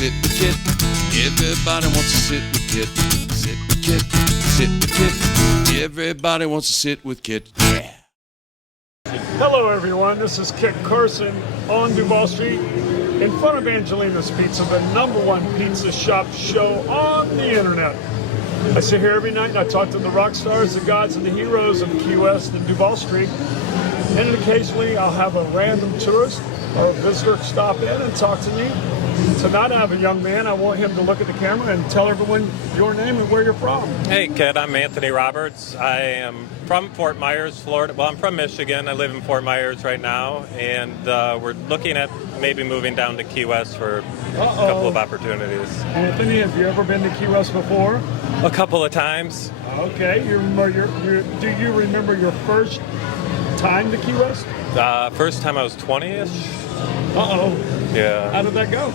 sit with Kit. Everybody wants to sit with Kit. Sit with Kit. Sit with Kit. Everybody wants to sit with Kit. Yeah. Hello everyone, this is Kit Carson on Duval Street in front of Angelina's Pizza, the #1 pizza shop show on the internet. I sit here every night and I talk to the rock stars, the gods, and the heroes of Key West and Duval Street. And occasionally I'll have a random tourist or a visitor stop in and talk to me. Tonight I have a young man. I want him to look at the camera and tell everyone your name and where you're from. Hey kid, I'm Anthony Roberts. I am from Fort Myers, Florida. Well, I'm from Michigan. I live in Fort Myers right now, and we're looking at maybe moving down to Key West for a couple of opportunities. Anthony, have you ever been to Key West before? A couple of times. Okay. Do you remember your first time to Key West? First time I was 20-ish. Uh-oh. Yeah. How did that go?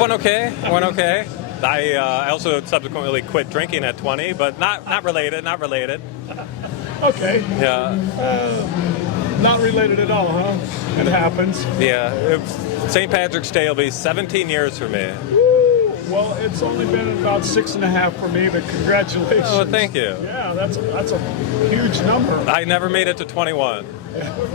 Went okay. I also subsequently quit drinking at 20, but not related. Okay. Yeah. Not related at all, huh? It happens. Yeah. St. Patrick's Day will be 17 years for me. Woo! Well, it's only been about 6.5 for me, but congratulations. Oh, thank you. Yeah, that's a huge number. I never made it to 21.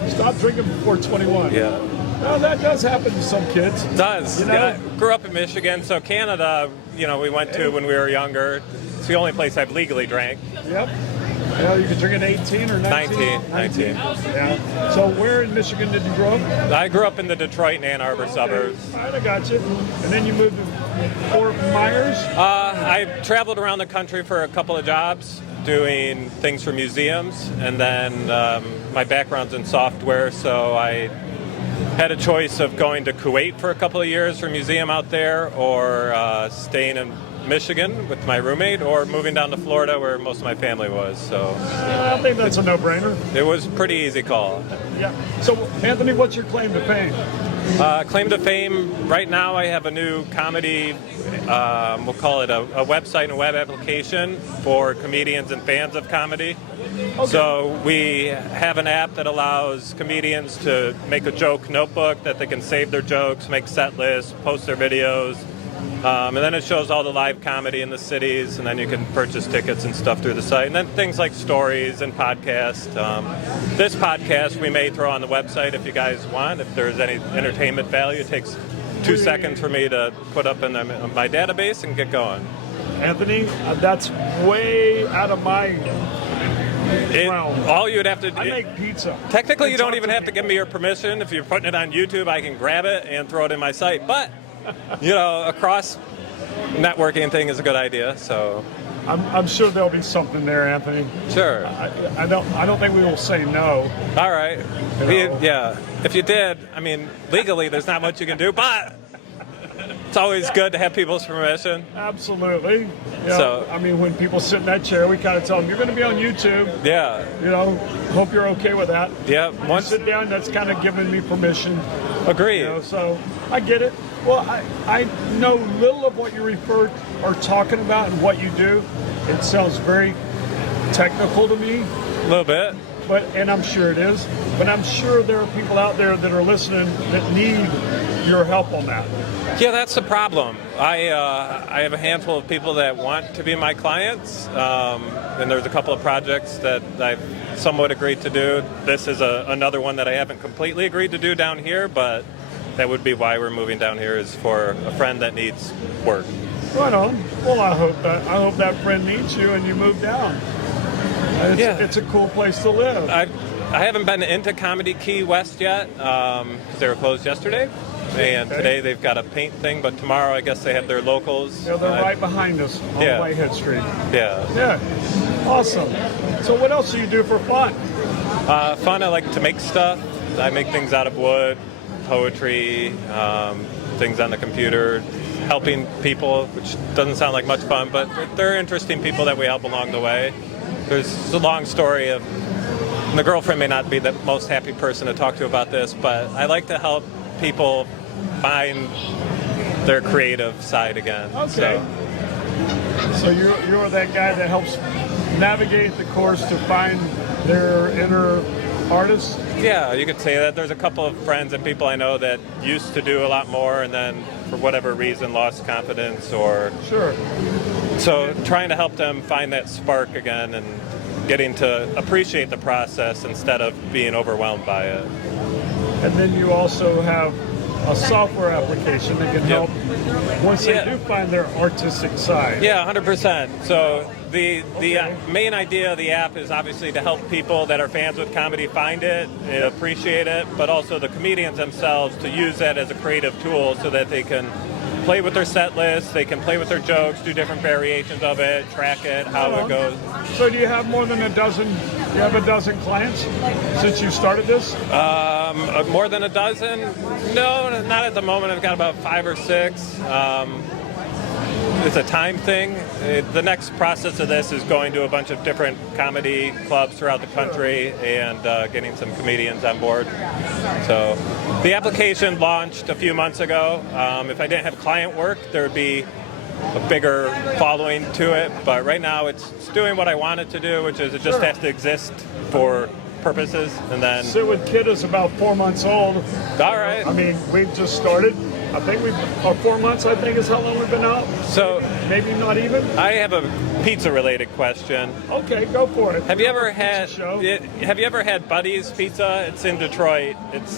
Stop drinking before 21. Yeah. Well, that does happen to some kids. It does. You know? Yeah, I grew up in Michigan, so Canada, we went to when we were younger. It's the only place I've legally drank. Yep. Yeah, you could drink at 18 or 19? 19. Yeah. So where in Michigan did you grow up? I grew up in the Detroit and Ann Arbor suburbs. All right, I got you. And then you moved to Fort Myers? I traveled around the country for a couple of jobs, doing things for museums, and then my background's in software, so I had a choice of going to Kuwait for a couple of years for a museum out there, or staying in Michigan with my roommate, or moving down to Florida where most of my family was. So I think that's a no-brainer. it was a pretty easy call. Yeah. So, Anthony, what's your claim to fame? Claim to fame, right now I have a new comedy, we'll call it a website and a web application for comedians and fans of comedy. Okay. So we have an app that allows comedians to make a joke notebook that they can save their jokes, make set lists, post their videos, and then it shows all the live comedy in the cities, and then you can purchase tickets and stuff through the site. And then things like stories and podcasts. This podcast we may throw on the website if you guys want. If there's any entertainment value, it takes 2 seconds for me to put up in my database and get going. Anthony, that's way out of my realm. All you would have to do... I make pizza. Technically, you don't even have to give me your permission. If you're putting it on YouTube, I can grab it and throw it in my site. But... a cross networking thing is a good idea. So I'm sure there'll be something there, Anthony. Sure. I don't think we will say no. All right. Yeah. If you did, legally, there's not much you can do, but it's always good to have people's permission. Absolutely. So when people sit in that chair, we kind of tell them, you're going to be on YouTube. Yeah. Hope you're okay with that. Yeah. Once sit down, that's kind of giving me permission. Agreed. So I get it. Well, I know little of what you are talking about and what you do. It sounds very technical to me. A little bit. And I'm sure it is. But I'm sure there are people out there that are listening that need your help on that. Yeah, that's the problem. I have a handful of people that want to be my clients, and there's a couple of projects that I've somewhat agreed to do. This is another one that I haven't completely agreed to do down here, but that would be why we're moving down here, is for a friend that needs work. Right on. Well, I hope that friend meets you and you move down. It's a cool place to live. I haven't been into Comedy Key West yet, because they were closed yesterday. And today they've got a paint thing, but tomorrow I guess they have their locals. Yeah, they're right behind us on Whitehead Street. Yeah. Yeah. Awesome. So what else do you do for fun? Fun, I like to make stuff. I make things out of wood, poetry, things on the computer, helping people, which doesn't sound like much fun, but they're interesting people that we help along the way. There's a long story of, and the girlfriend may not be the most happy person to talk to about this, but I like to help people find their creative side again. Okay. So you're that guy that helps navigate the course to find their inner artist? Yeah, you could say that. There's a couple of friends and people I know that used to do a lot more and then for whatever reason lost confidence or Sure. so trying to help them find that spark again and getting to appreciate the process instead of being overwhelmed by it. And then you also have a software application that can help once they do find their artistic side. Yeah, 100%. So the main idea of the app is obviously to help people that are fans with comedy find it, appreciate it, but also the comedians themselves to use that as a creative tool so that they can play with their set list, they can play with their jokes, do different variations of it, track it, how it goes. So do you have more than a dozen? You have a dozen clients since you started this? More than a dozen? No, not at the moment. I've got about 5 or 6. It's a time thing. The next process of this is going to a bunch of different comedy clubs throughout the country and getting some comedians on board. So the application launched a few months ago. If I didn't have client work, there would be a bigger following to it. But right now it's doing what I want it to do, which is it just has to exist for purposes. And then Sit with Kit is about 4 months old. All right. I mean, we've just started. I think 4 months, I think, is how long we've been out. So Maybe not even. I have a pizza-related question. Okay, go for it. Have you ever had show. Have you ever had Buddy's Pizza? It's in Detroit. It's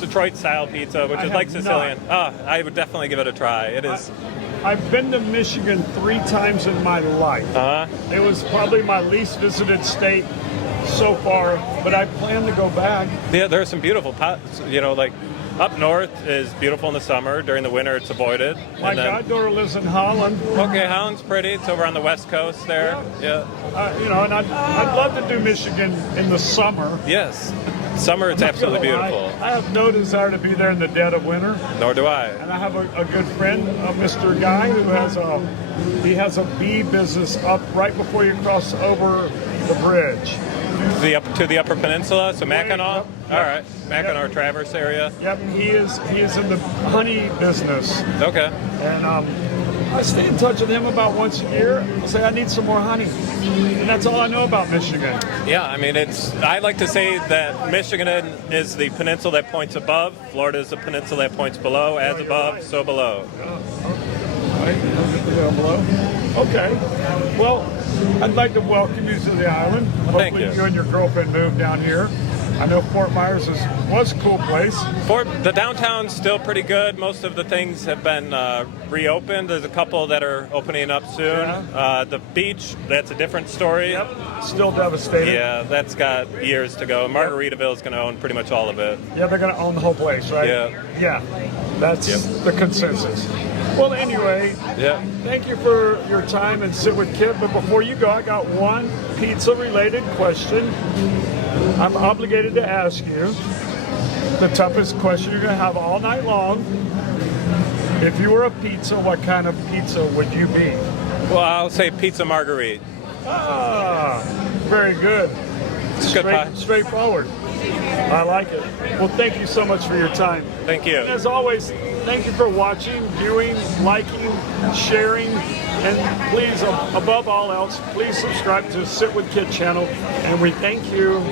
Detroit-style pizza, which I is like have Sicilian. Oh, I would definitely give it a try. It is. I've been to Michigan 3 times in my life. It was probably my least visited state so far, but I plan to go back. Yeah, there are some beautiful pots. Like up north is beautiful in the summer. During the winter, it's avoided. My goddaughter lives in Holland. Okay, Holland's pretty. It's over on the west coast there. Yeah. And I'd love to do Michigan in the summer. Yes. Summer, it's absolutely beautiful. I have no desire to be there in the dead of winter. Nor do I. And I have a good friend, Mr. Guy, who has a bee business up right before you cross over the bridge. To the Upper Peninsula, so Mackinac. Yep. All right, Mackinac Traverse area. Yep, he is in the honey business. Okay. And I stay in touch with him about once a year. I say I need some more honey, and that's all I know about Michigan. Yeah, I mean I like to say that Michigan is the peninsula that points above. Florida is the peninsula that points below. As above, so below. Okay. Well, I'd like to welcome you to the island. Thank Hopefully you. And your girlfriend moved down here. I know Fort Myers was a cool place. The downtown's still pretty good. Most of the things have been reopened. There's a couple that are opening up soon. Yeah. The beach, that's a different story. Yep. Still devastated. Yeah, that's got years to go. Margaritaville's going to own pretty much all of it. Yeah, they're going to own the whole place, right? Yeah. Yeah. That's the consensus. Well, anyway, thank you for your time and Sit with Kit. But before you go, I got one pizza-related question. I'm obligated to ask you the toughest question you're going to have all night long. If you were a pizza, what kind of pizza would you be? Well, I'll say pizza marguerite. Ah, very good. It's good pie. Straightforward. I like it. Well, thank you so much for your time. Thank you. And as always, thank you for watching, viewing, liking, sharing, and please, above all else, please subscribe to Sit with Kit channel, and we thank you.